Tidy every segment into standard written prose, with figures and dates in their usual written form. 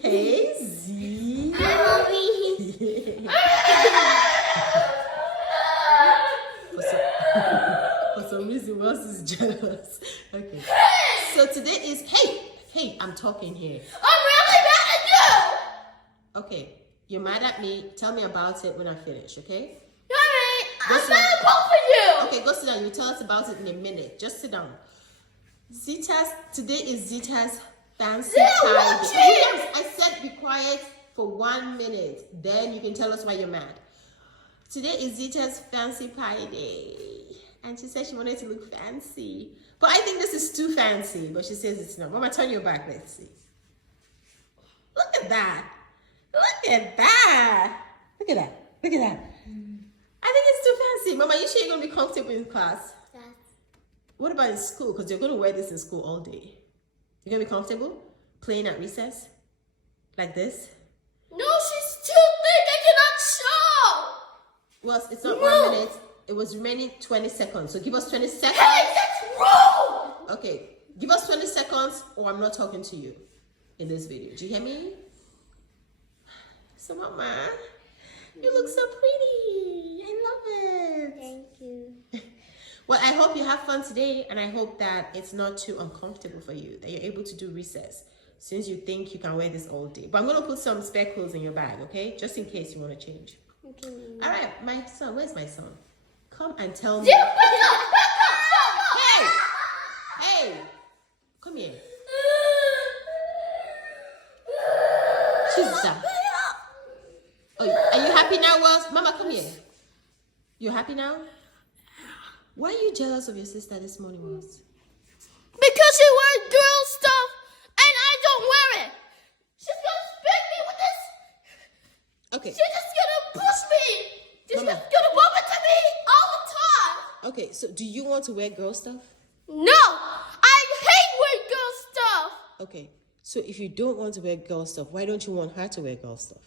Hey, Z. For some reason, Wells is jealous. Okay. So today is, hey, I'm talking here. I'm really mad at you! Okay, you're mad at me. Tell me about it when I finish, okay? I'm mad at both of you! Okay, go sit down. You tell us about it in a minute. Just sit down. Today is Zita's fancy pie day. I said be quiet for 1 minute. Then you can tell us why you're mad. Today is Zita's fancy pie day. And she said she wanted to look fancy. But I think this is too fancy. But she says it's not. Mama, turn your back. Let's see. Look at that. Look at that. Look at that. Look at that. I think it's too fancy. Mama, you sure you're going to be comfortable in class? Yes. What about in school? Because you're going to wear this in school all day. You're going to be comfortable playing at recess? Like this? No, she's too thick. I cannot show. Well, it's not 1 minute. It was remaining 20 seconds. So give us 20 seconds. Hey, that's wrong. Okay. Give us 20 seconds or I'm not talking to you in this video. Do you hear me? So, Mama, you look so pretty. I love it. Thank you. Well, I hope you have fun today, and I hope that it's not too uncomfortable for you, that you're able to do recess, since you think you can wear this all day. But I'm going to put some spare clothes in your bag, okay? Just in case you want to change. Okay. All right, my son. Where's my son? Come and tell me. Hey! Come here. Jesus. Oh, are you happy now, Wells? Mama, come here. You happy now? Why are you jealous of your sister this morning, Wells? Because she wears girl stuff and I don't wear it. She's gonna spank me with this. Okay. She's just gonna push me. She's Mama. just gonna bump into me all the time. Okay, so do you want to wear girl stuff? No, I hate wearing girl stuff. Okay, so if you don't want to wear girl stuff, why don't you want her to wear girl stuff?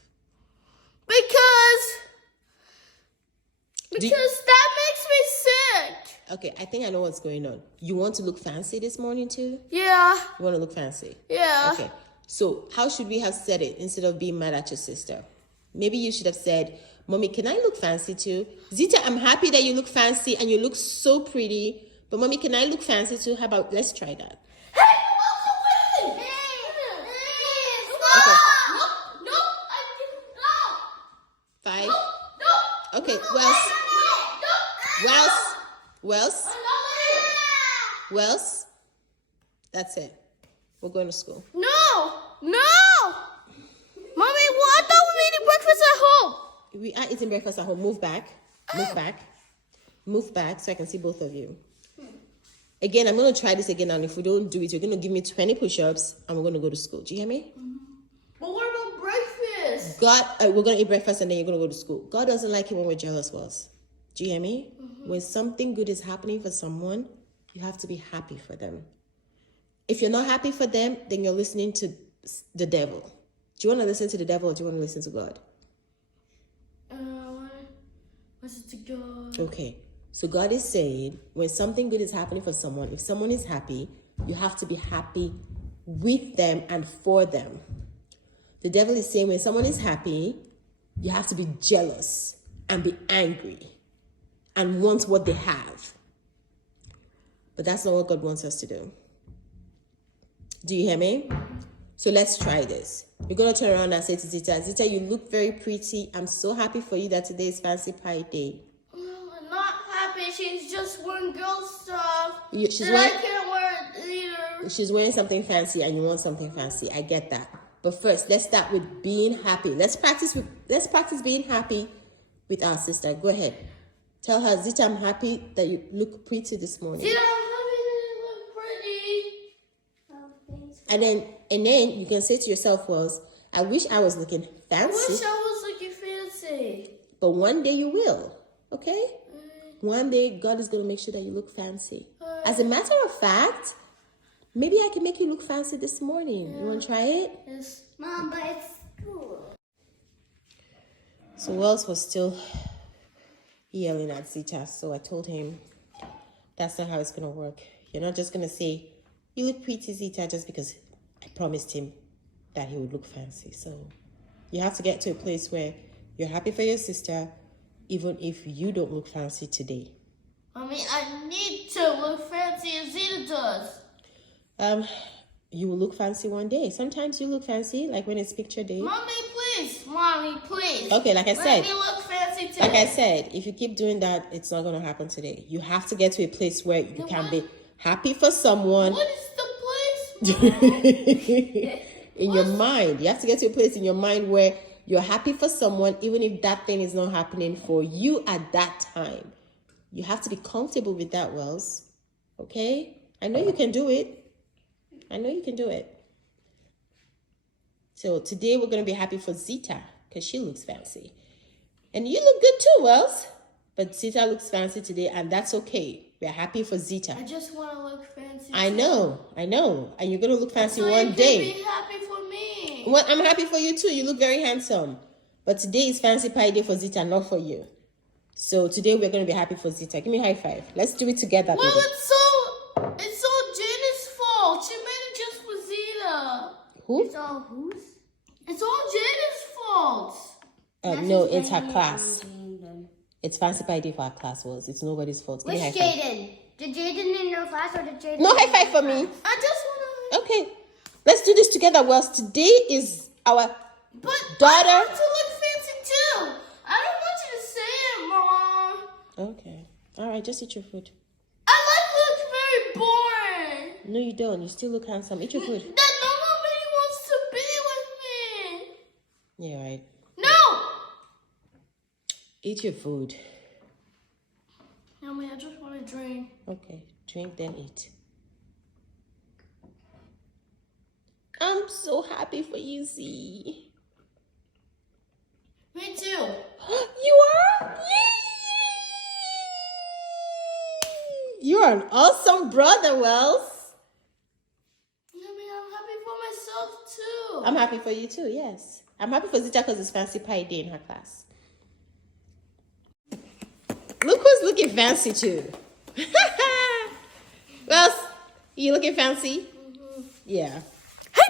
Because that makes me sick. Okay, I think I know what's going on. You want to look fancy this morning too? Yeah. You want to look fancy? Yeah. Okay, so how should we have said it instead of being mad at your sister? Maybe you should have said, Mommy, can I look fancy too? Zita, I'm happy that you look fancy and you look so pretty. But Mommy, can I look fancy too? How about, let's try that. Hey, you also win! Okay. No, I didn't know. 5. No. Okay, Wells. That's it. We're going to school. No. Mommy, I thought we were eating breakfast at home. We are eating breakfast at home. Move back so I can see both of you. Again, I'm going to try this again, and if we don't do it, you're going to give me 20 push-ups and we're going to go to school. Do you hear me? But what about breakfast? We're going to eat breakfast and then you're going to go to school. God doesn't like it when we're jealous, Wells. Do you hear me? When something good is happening for someone, you have to be happy for them. If you're not happy for them, then you're listening to the devil. Do you want to listen to the devil or do you want to listen to God? Listen to God. Okay. So God is saying when something good is happening for someone, if someone is happy, you have to be happy with them and for them. The devil is saying when someone is happy, you have to be jealous and be angry and want what they have. But that's not what God wants us to do. Do you hear me? So let's try this. You're going to turn around and say to Zita, Zita, you look very pretty. I'm so happy for you that today is fancy pie day. I'm not happy. She's just wearing girl stuff. I can't wear it either. She's wearing something fancy and you want something fancy. I get that. But first, let's start with being happy. Let's practice being happy with our sister. Go ahead. Tell her, Zita, I'm happy that you look pretty this morning. Zita, I'm happy that you look pretty. Oh, thanks. And then you can say to yourself, Wells, I wish I was looking fancy. I wish I was looking fancy. But one day you will, okay? One day God is going to make sure that you look fancy. As a matter of fact, maybe I can make you look fancy this morning. You want to try it? Yes. Mom, but it's cool. So Wells was still yelling at Zita. So I told him, that's not how it's going to work. You're not just going to say, you look pretty, Zita, just because I promised him that he would look fancy. So you have to get to a place where you're happy for your sister, even if you don't look fancy today. Mommy, I need to look fancy as Zeta does. You will look fancy one day. Sometimes you look fancy, like when it's picture day. Mommy, please. Mommy, please. Okay, like I said. Let me look fancy today. Like I said, if you keep doing that, it's not going to happen today. You have to get to a place where you can be happy for someone. What is the place? In your mind. You have to get to a place in your mind where you're happy for someone, even if that thing is not happening for you at that time. You have to be comfortable with that, Wells. Okay? I know you can do it. I know you can do it. So today we're going to be happy for Zita because she looks fancy. And you look good too, Wells. But Zita looks fancy today, and that's okay. We're happy for Zita. I just want to look fancy. I know. And you're going to look fancy so one day. You can be happy for me. Well, I'm happy for you too. You look very handsome. But today is fancy pie day for Zita, not for you. So today we're going to be happy for Zita. Give me a high five. Let's do it together, well, baby. It's all Jana's fault. She made it just for Zeta. Who? It's all whose? It's all Jana's fault. No, it's her class. It's fancy pie day for our class, Wells. It's nobody's fault. Give Which me a high five. Jaden? Did Jaden in your class or did Jaden? No high five for me. I just want to... Okay. Let's do this together, Wells. Today is our But daughter. I want to look fancy too. I don't want you to say it, Mom. Okay. All right, just eat your food. I look very boring. No, you don't. You still look handsome. Eat your food. That no one really wants to be with me. Yeah, right. No. Eat your food. Mommy, I just want to drink. Okay. Drink, then eat. I'm so happy for you, Z. Me too. You are? Yay! You're an awesome brother, Wells. Mommy, I'm happy for myself too. I'm happy for you too, yes. I'm happy for Zita because it's fancy pie day in her class. Look who's looking fancy too. Wells, you looking fancy? Mm-hmm. Yeah. Hey,